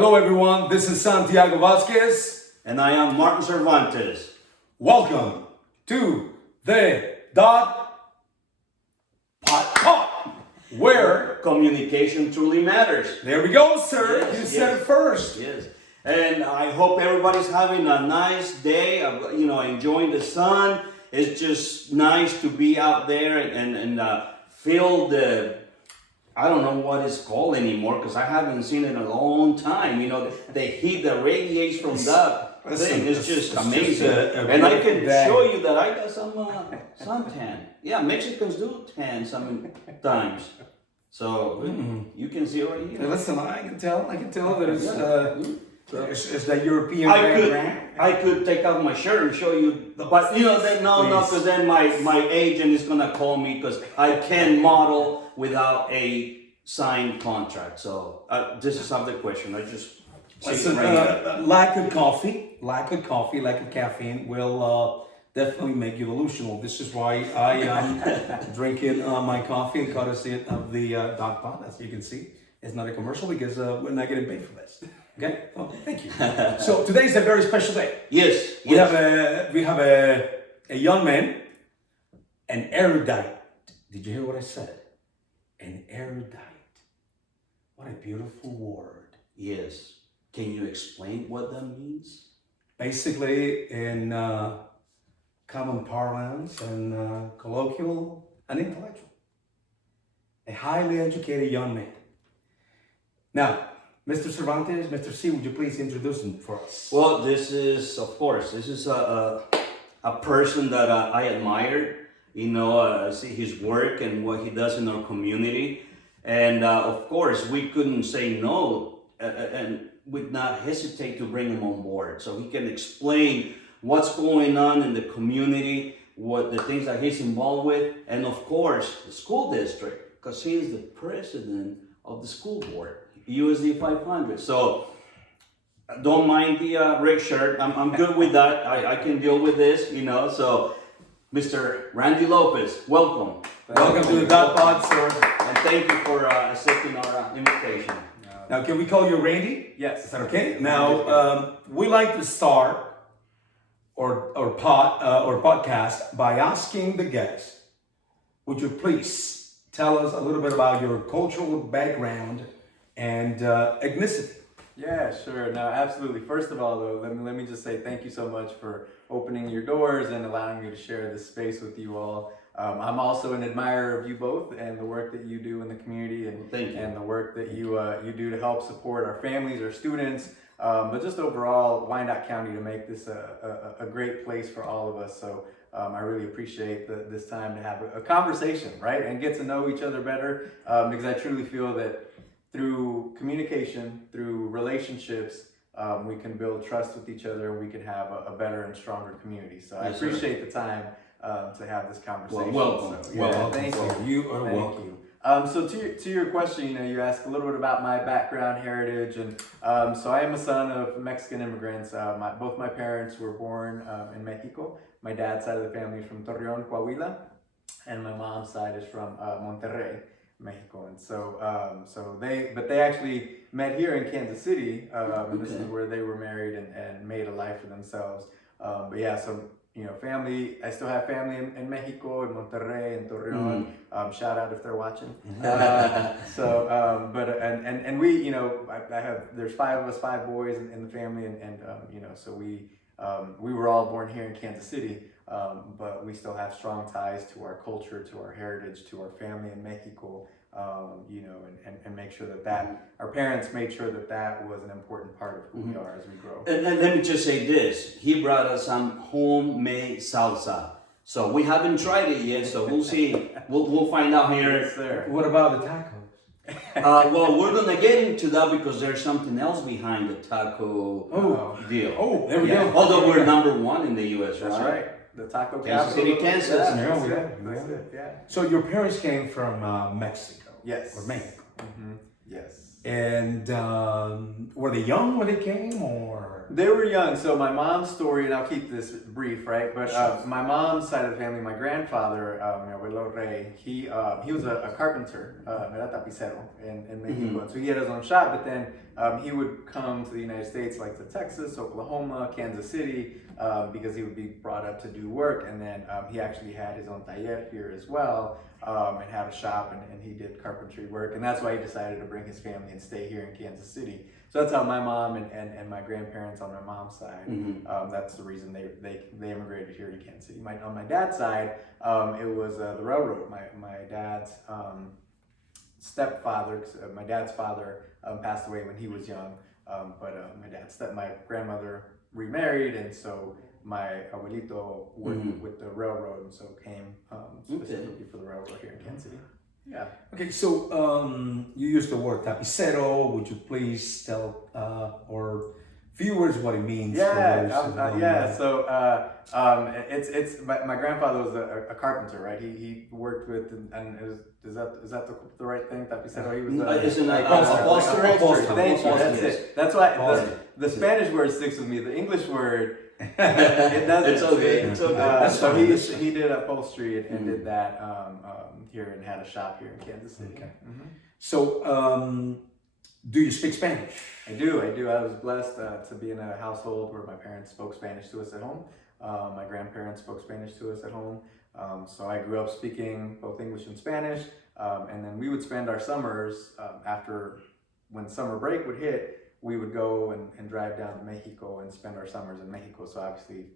Hello everyone, this is Santiago Vasquez. And I am Martin Cervantes. Welcome to the Dotte Pot, where Communication truly matters. there we go, sir. Yes, you yes. said it first. Yes. And I hope everybody's having a nice day, enjoying the sun. It's just nice to be out there and feel the, I don't know what it's called anymore because I haven't seen it in a long time. You know, the heat that radiates from that thing is just amazing. And I can show you that I got some suntan. Yeah, Mexicans do tan sometimes. So you can see right here. Listen, I can tell that it's that European background. I could take off my shirt and show you, but because then my agent is gonna call me because I can't model without a signed contract. So this is out of the question. I just Listen, lack of coffee, lack of caffeine will definitely make you delusional. This is why I am drinking my coffee in courtesy of the Dotte Pot. As you can see, it's not a commercial because we're not getting paid for this. Okay, well, thank you. So today's a very special day. Yes. We have a young man, an erudite. Did you hear what I said? An erudite. What a beautiful word. Yes. Can you explain what that means? Basically, in common parlance and colloquial, an intellectual. A highly educated young man. Now, Mr. Cervantes, Mr. C, would you please introduce him for us? Well, this is a person that I admire. See his work and what he does in our community. And of course, we couldn't say no and would not hesitate to bring him on board so he can explain what's going on in the community, what the things that he's involved with, and of course, the school district, because he is the president of the school board, USD 500. So don't mind the red shirt. I'm good with that. I can deal with this, So Mr. Randy Lopez, welcome. Welcome to the Dotte Pot, sir. And thank you for accepting our invitation. Now, can we call you Randy? Yes. Is that okay? Now, we like to start or podcast by asking the guest, would you please tell us a little bit about your cultural background and ethnicity? Yeah, sure. No, absolutely. First of all, though, let me just say thank you so much for opening your doors and allowing me to share this space with you all. I'm also an admirer of you both and the work that you do in the community and the work that you do to help support our families, our students, but just overall Wyandotte County to make this a great place for all of us. So I really appreciate this time to have a conversation, right, and get to know each other better because I truly feel that through communication, through relationships, we can build trust with each other and we can have a better and stronger community. So I appreciate the time to have this conversation. Welcome. Thank you. You are welcome. So to your question, you asked a little bit about my background, heritage, and so I am a son of Mexican immigrants. Both my parents were born in Mexico. My dad's side of the family is from Torreon, Coahuila, and my mom's side is from Monterrey, Mexico. And so they actually met here in Kansas City, and this is where they were married and made a life for themselves. Family, I still have family in Mexico, in Monterrey, in Torreon. Shout out if they're watching. There's 5 of us, 5 boys in the family, so we were all born here in Kansas City, but we still have strong ties to our culture, to our heritage, to our family in Mexico, and make sure that our parents made sure that was an important part of who we are as we grow. And let me just say this. He brought us some homemade salsa. So we haven't tried it yet, so we'll see. We'll find out here. Yes, sir. What about the tacos? Well, we're going to get into that because there's something else behind the taco deal. Oh, there we go. Although we're number 1 in the U.S., That's right. The taco Kansas capital. City, Kansas. That's it. Yeah. So your parents came from Mexico? Yes. Or Mexico? Yes. And were they young when they came, or? They were young. So my mom's story, and I'll keep this brief, right? But my mom's side of the family, my grandfather, mi abuelo Rey, he was a carpenter, era tapicero in Mexico. And so he had his own shop, but then he would come to the United States, like to Texas, Oklahoma, Kansas City, because he would be brought up to do work. And then he actually had his own taller here as well, and had a shop, and he did carpentry work. And that's why he decided to bring his family and stay here in Kansas City. So that's how my mom and my grandparents on my mom's side, that's the reason they immigrated here to Kansas City. On my dad's side, it was the railroad. My dad's stepfather, my dad's father passed away when he was young, but my grandmother remarried, and so my abuelito worked with the railroad, and so came specifically for the railroad here in Kansas City. Yeah. Okay, so you used the word tapicero. Would you please tell our viewers what it means? Yeah. So it's my grandfather was a carpenter, right? He worked with, and is that the right thing? Tapicero. He was upholsterer. Thank you. That's it. That's why the Spanish word sticks with me. The English word. It doesn't. It's okay. It's okay. So he did upholstery and did that here, and had a shop here in Kansas City. Okay. So, do you speak Spanish? I do. I was blessed to be in a household where my parents spoke Spanish to us at home. My grandparents spoke Spanish to us at home. So I grew up speaking both English and Spanish. And then we would spend our summers when summer break would hit. We would go and drive down to Mexico and spend our summers in Mexico. So obviously,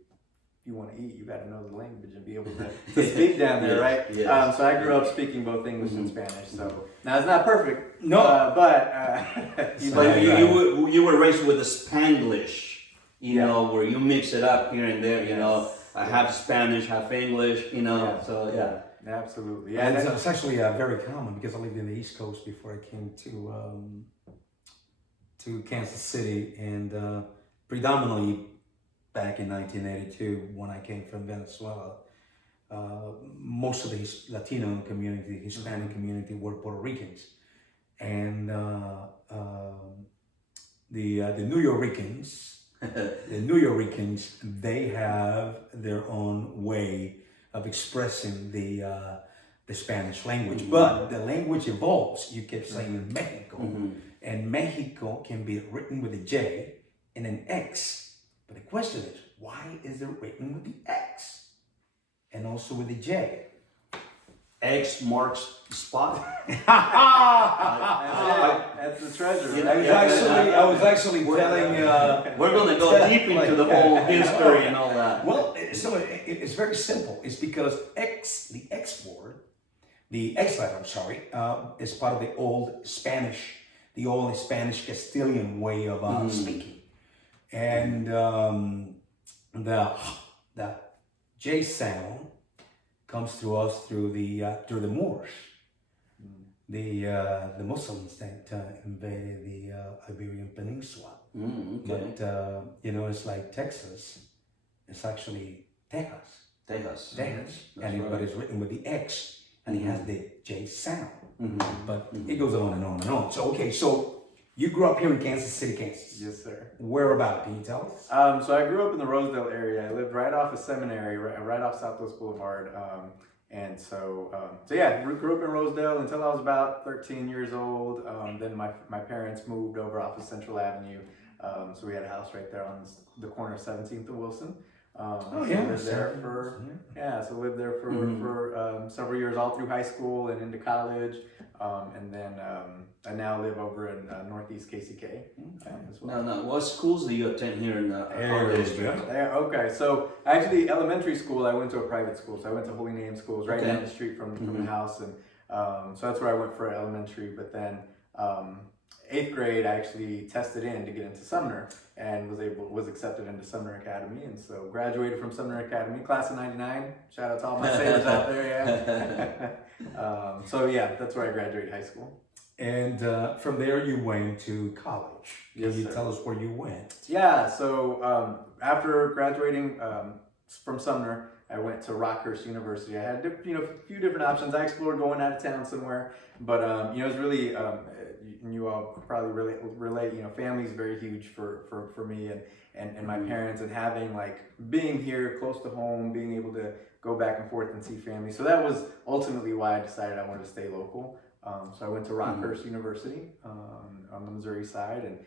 if you want to eat, you got to know the language and be able to speak down there, right? Yes. So I grew up speaking both English and Spanish. So now it's not perfect. No, but you were raised with the Spanglish, know, where you mix it up here and there. You know, I have Spanish, have English. You know, so yeah. Absolutely. Yeah, it's actually very common because I lived in the East Coast before I came to Kansas City, and predominantly back in 1982 when I came from Venezuela. Most of the Latino community, Hispanic community were Puerto Ricans, and the New Yorkers, they have their own way of expressing the Spanish language, but the language evolves. You kept saying in Mexico, and Mexico can be written with a J and an X. But the question is, why is it written with the X and also with the J? X marks the spot. That's the treasure. You know, I was actually telling. We're going to go deep into the whole history and all that. Well, so it's very simple. It's because the X letter, is part of the old Spanish Castilian way of speaking, and the J sound comes to us through the Moors, the Muslims that invaded the Iberian Peninsula. Okay. But it's like Texas. It's actually Texas, but it's written with the X, and it has the J sound. But it goes on and on and on. So so you grew up here in Kansas City, Kansas. Yes, sir. Where about? Can you tell us? So I grew up in the Rosedale area. I lived right off a seminary, right off Southwest Boulevard. And so grew up in Rosedale until I was about 13 years old. Then my parents moved over off of Central Avenue. So we had a house right there on the corner of 17th and Wilson. Lived there for several years, all through high school and into college. And then I now live over in Northeast KCK as well. No. What schools do you attend here in the art district? Okay, so actually elementary school, I went to a private school. So I went to Holy Name Schools right down the street from the house. And so that's where I went for elementary. But then 8th grade, I actually tested in to get into Sumner and was accepted into Sumner Academy, and so graduated from Sumner Academy, class of '99. Shout out to all my sailors out there, that's where I graduated high school. And from there, you went to college. Yes, Can you sir. tell us where you went? Yeah, so after graduating from Sumner, I went to Rockhurst University. I had a few different options. I explored going out of town somewhere, but it was really you all probably relate. Family is very huge for me and my parents, and having being here close to home, being able to go back and forth and see family. So that was ultimately why I decided I wanted to stay local. So I went to Rockhurst University on the Missouri side, and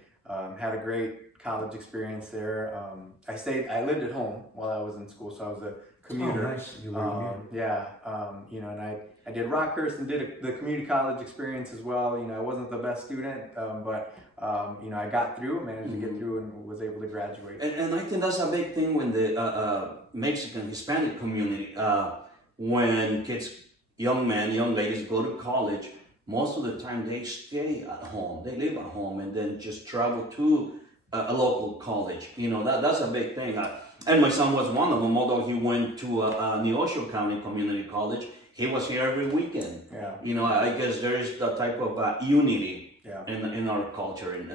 had a great college experience there. I lived at home while I was in school, so I was a commuter. Oh, nice. You were a commuter. And I did Rockhurst and did the community college experience as well. I wasn't the best student, but I got through, managed to get through, and was able to graduate. And I think that's a big thing when the Mexican Hispanic community, when kids, young men, young ladies go to college, most of the time they stay at home, they live at home, and then just travel to a local college. That's a big thing. And my son was one of them, although he went to Neosho County Community College. He was here every weekend. Yeah. I guess there is the type of unity in our culture, and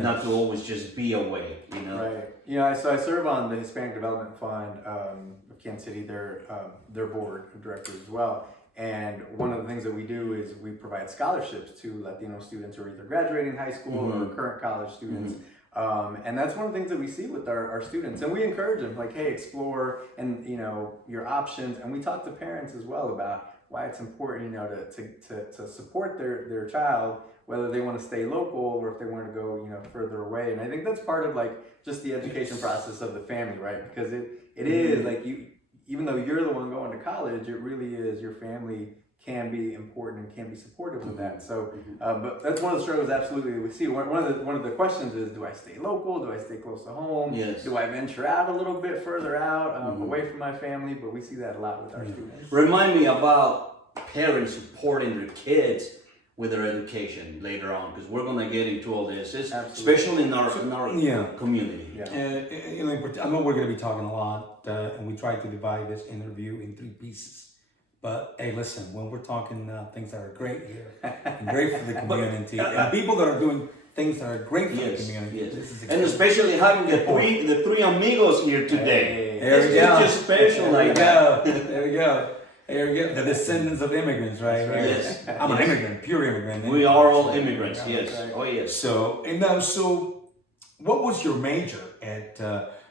not to always just be away. Right. So I serve on the Hispanic Development Fund of Kansas City, their board of directors as well. And one of the things that we do is we provide scholarships to Latino students who are either graduating high school or current college students. And that's one of the things that we see with our students. And we encourage them, hey, explore and your options. And we talk to parents as well about why it's important, to support their child, whether they want to stay local or if they want to go, further away. And I think that's part of just the education process of the family, right? Because it is even though you're the one going to college, it really is your family can be important and can be supportive of that. So, but that's one of the struggles absolutely we see. One of the questions is, do I stay local? Do I stay close to home? Yes. Do I venture out a little bit further out, away from my family? But we see that a lot with our students. Remind me about parents supporting their kids with their education later on, because we're going to get into all this, especially in our community. Yeah. I know we're going to be talking a lot, and we tried to divide this interview in 3 pieces. But hey, listen, when we're talking things that are great here, and great for the community, and people that are doing things that are great for the community, this is and especially having the three amigos here today. There we go. It's just special like that. There we go. There we go. The descendants of immigrants, right? Yes. I'm an immigrant, pure immigrant. We are all immigrants. Yes. Right. Oh yes. So what was your major at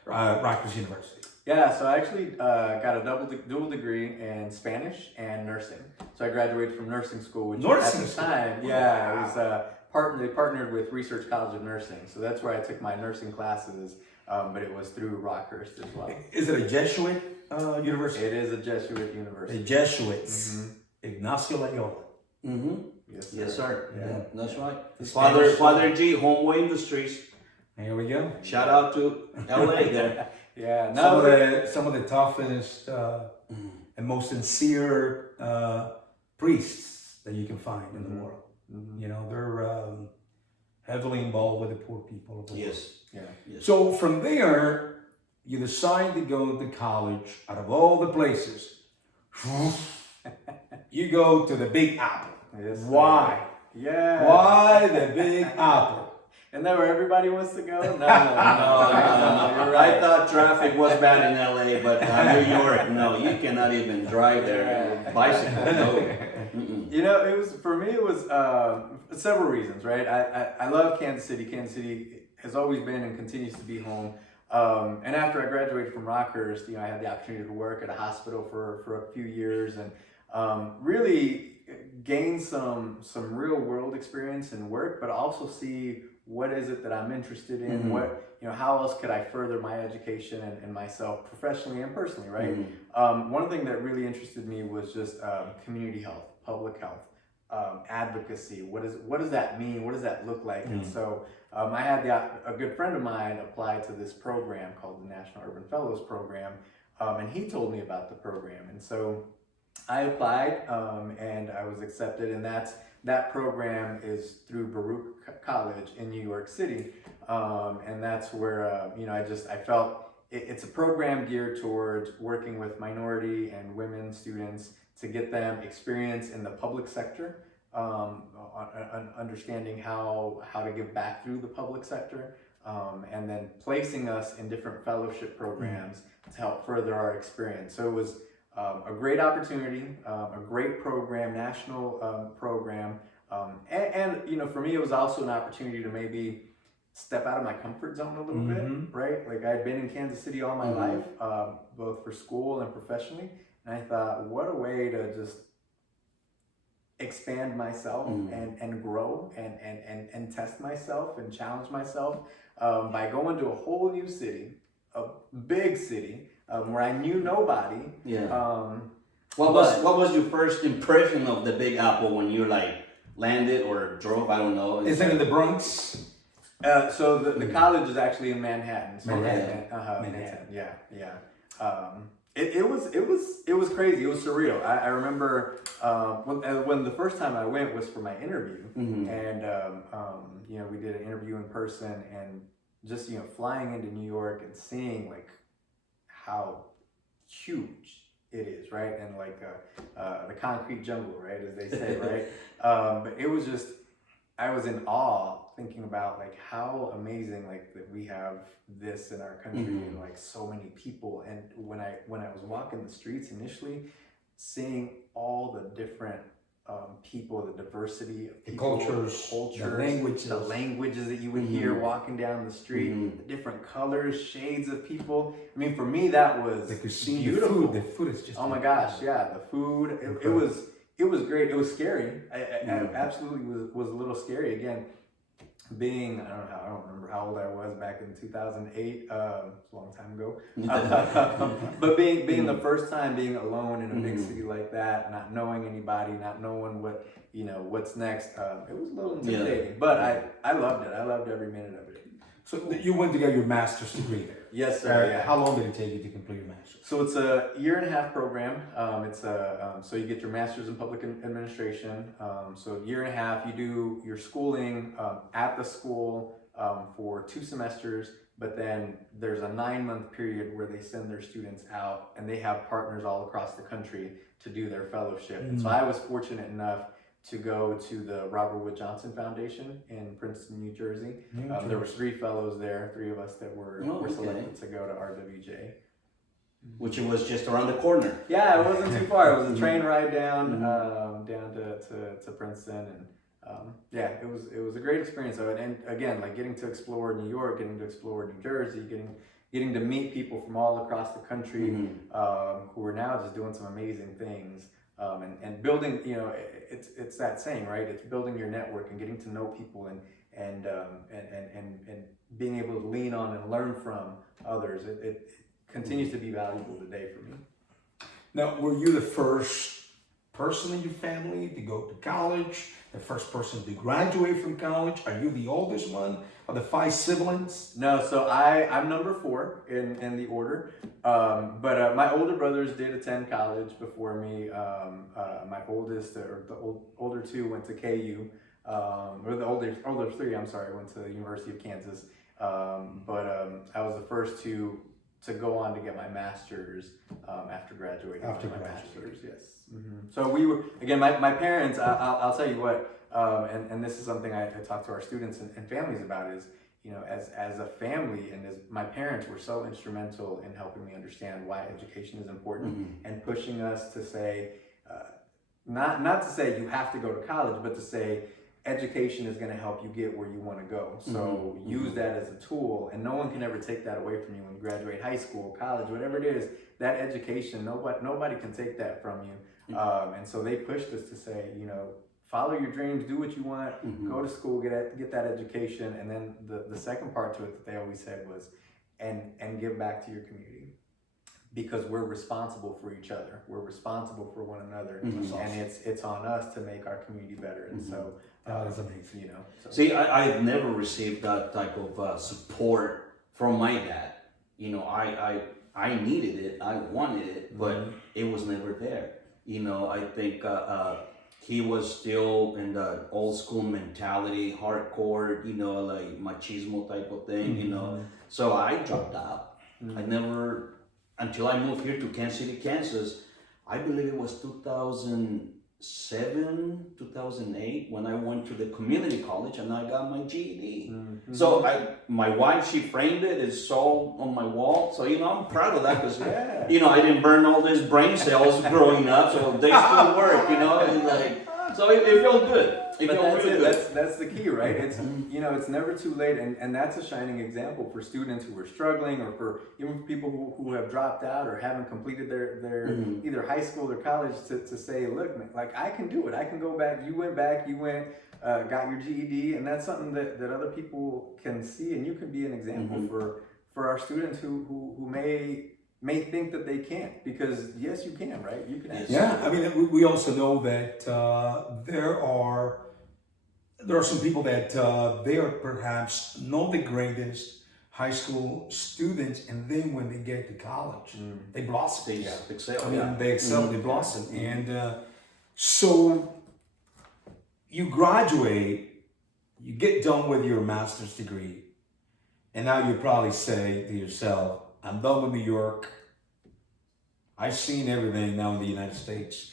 Rockhurst University? Yeah, so I actually got a dual degree in Spanish and nursing. So I graduated from nursing school, which at the time, it was they partnered with Research College of Nursing. So that's where I took my nursing classes, but it was through Rockhurst as well. Is it a Jesuit university? It is a Jesuit university. The Jesuits, Ignacio Loyola. Yes, sir. Yeah, that's right. Spanish. Father G, Homeway Industries. There we go. Shout out to LA there. Yeah, Some of the toughest and most sincere priests that you can find in the world. They're heavily involved with the poor people of the world. Yes. So from there, you decide to go to college. Out of all the places, you go to the Big Apple. Yes, Why? Yeah. Why the Big Apple? Isn't that where everybody wants to go? No. No. You're right. I thought traffic was bad in LA, but New York, no, you cannot even drive there. Bicycle, no. It was for me. It was several reasons, right? I love Kansas City. Kansas City has always been and continues to be home. And after I graduated from Rockhurst, I had the opportunity to work at a hospital for a few years and really gain some real world experience and work, but also see what is it that I'm interested in, how else could I further my education and myself professionally and personally, right? One thing that really interested me was just community health, public health, advocacy. What does that mean? What does that look like? And so I had a good friend of mine apply to this program called the National Urban Fellows Program, and he told me about the program. And so I applied and I was accepted, and that program is through Baruch College in New York City, and that's where I felt it's a program geared towards working with minority and women students to get them experience in the public sector, understanding how to give back through the public sector, and then placing us in different fellowship programs to help further our experience. So it was a great opportunity, a great program, national program, and you know, for me, it was also an opportunity to maybe step out of my comfort zone a little bit, right? Like I'd been in Kansas City all my life, both for school and professionally, and I thought, what a way to just expand myself and grow and test myself and challenge myself by going to a whole new city, a big city, where I knew nobody. What was your first impression of the Big Apple when you like landed or drove? I don't know. Is it in the Bronx? So the college is actually in Manhattan. So Manhattan. Yeah. It was crazy. It was surreal. I remember when the first time I went was for my interview, and you know, we did an interview in person, and just, you know, flying into New York and seeing like how huge it is, right? And like the concrete jungle, right, as they say, right? But it was just, I was in awe thinking about like how amazing like that we have this in our country and like so many people. And when I was walking the streets initially, seeing all the different people, the diversity of people, the cultures, the languages that you would hear walking down the street, the different colors, shades of people. I mean, for me, that was beautiful. The food is just, oh my gosh, yeah, the food. It was great. It was scary. I absolutely was a little scary. Again, being, I don't remember how old I was back in 2008. It's a long time ago. But being the first time being alone in a big city like that, not knowing anybody, not knowing what, you know, what's next, it was a little intimidating. But I loved it. I loved every minute of it. So you went to get your master's degree there? Yes, sir. Yeah. How long did it take you to complete your master's? So it's a 1.5-year program. So you get your master's in public administration. So 1.5 years, you do your schooling at the school for 2 semesters, but then there's a 9-month period where they send their students out, and they have partners all across the country to do their fellowship. And so I was fortunate enough to go to the Robert Wood Johnson Foundation in Princeton, New Jersey. There were 3 fellows there, 3 of us that were selected to go to RWJ. Which was just around the corner. Yeah, it wasn't too far. It was a train ride down to Princeton, and yeah, it was a great experience. And again, like getting to explore New York, getting to explore New Jersey, getting to meet people from all across the country who are now just doing some amazing things. And building, you know, it's that saying, right? It's building your network and getting to know people and being able to lean on and learn from others. It continues to be valuable today for me. Now, were you the first person in your family to go to college? The first person to graduate from college? Are you the oldest one of the 5 siblings? No, so I'm number 4 in the order. But my older brothers did attend college before me. My oldest, or the older 2, went to KU. Or the older 3, I'm sorry, went to the University of Kansas. But I was the first to go on to get my master's after graduating. Master's, yes. So we were, again, my parents, I'll tell you what, and this is something I talk to our students and families about is, you know, as a family, and as my parents were so instrumental in helping me understand why education is important and pushing us to say, not to say you have to go to college, but to say education is going to help you get where you want to go. So use that as a tool, and no one can ever take that away from you when you graduate high school, college, whatever it is. That education, nobody can take that from you. And so they pushed us to say, you know, follow your dreams, do what you want, go to school, get that education. And then the second part to it that they always said was, and give back to your community. Because we're responsible for each other. We're responsible for one another. And it's on us to make our community better. And so that's amazing. You know. So. See, I've never received that type of support from my dad. You know, I needed it, I wanted it, but it was never there. You know, I think he was still in the old school mentality, hardcore, you know, like machismo type of thing, you know. So I dropped out. I never, until I moved here to Kansas City, Kansas, I believe it was 2006 2008, when I went to the community college and I got my GED. Mhm. So my wife, she framed it. It's all on my wall. So I'm proud of that because Yeah. I didn't burn all these brain cells growing up. So they still work. And so it felt good. It But felt that's really it. good. That's the key, right? It's it's never too late, and that's a shining example for students who are struggling, or for even for people who have dropped out or haven't completed their either high school or college to say, look, man, like I can do it. I can go back. You went back. You went got your GED, and that's something that other people can see, and you can be an example for our students who may think that they can't, because yes, you can, right? You can. Yeah, I mean, we also know that there are some people that they are perhaps not the greatest high school students, and then when they get to college, they blossom. They excel. I mean, they excel, they blossom, and so you graduate, you get done with your master's degree, and now you probably say to yourself, I'm done with New York. I've seen everything now in the United States.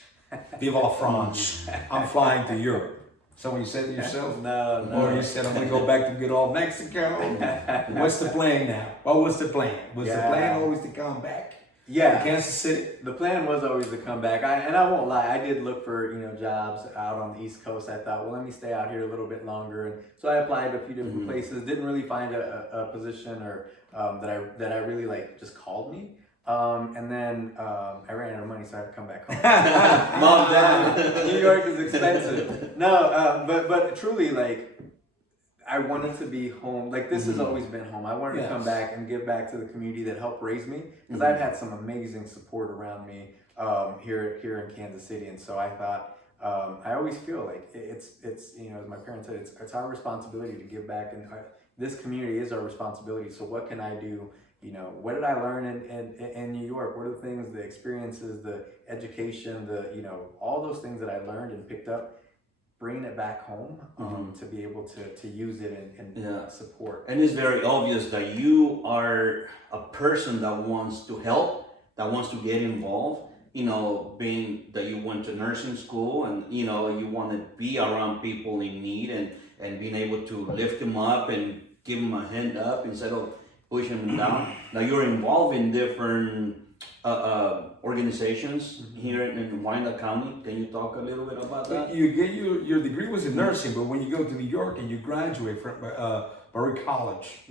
Vive la France. I'm flying to Europe. So when you said to yourself, No. or you said, I'm going to go back to good old Mexico. What's the plan now? What was the plan? Was the plan always to come back? Yeah. To Kansas City? The plan was always to come back. And I won't lie, I did look for jobs out on the East Coast. I thought, well, let me stay out here a little bit longer. And so I applied to a few different places. Didn't really find a position or that I really just called me. And then I ran out of money, so I had to come back home. Mom, Dad, New York is expensive. No, but truly, I wanted to be home. This has always been home. I wanted to come back and give back to the community that helped raise me, because I've had some amazing support around me here in Kansas City. And so I thought, I always feel like it's as my parents said, it's our responsibility to give back, and this community is our responsibility. So what can I do? What did I learn in New York? What are the things, the experiences, the education, all those things that I learned and picked up, bringing it back home to be able to use it and support. And it's very obvious that you are a person that wants to help, that wants to get involved. Being that you went to nursing school, and you want to be around people in need, and being able to lift them up and give them a hand up instead of pushing them down. Now you're involved in different organizations here in Wyandotte County. Can you talk a little bit about that? You get your degree was in nursing, but when you go to New York and you graduate from Baruch College,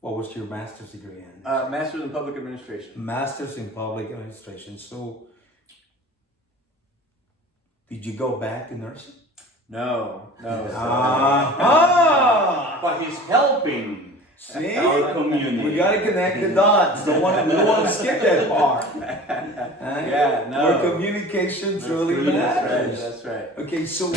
what was your master's degree in? Master's in Public Administration. Master's in Public Administration. So, did you go back to nursing? No. But he's helping. See? Our community. We gotta connect the dots. Don't want to skip that part. Yeah, no. Where communication truly matters. That's right. Okay, so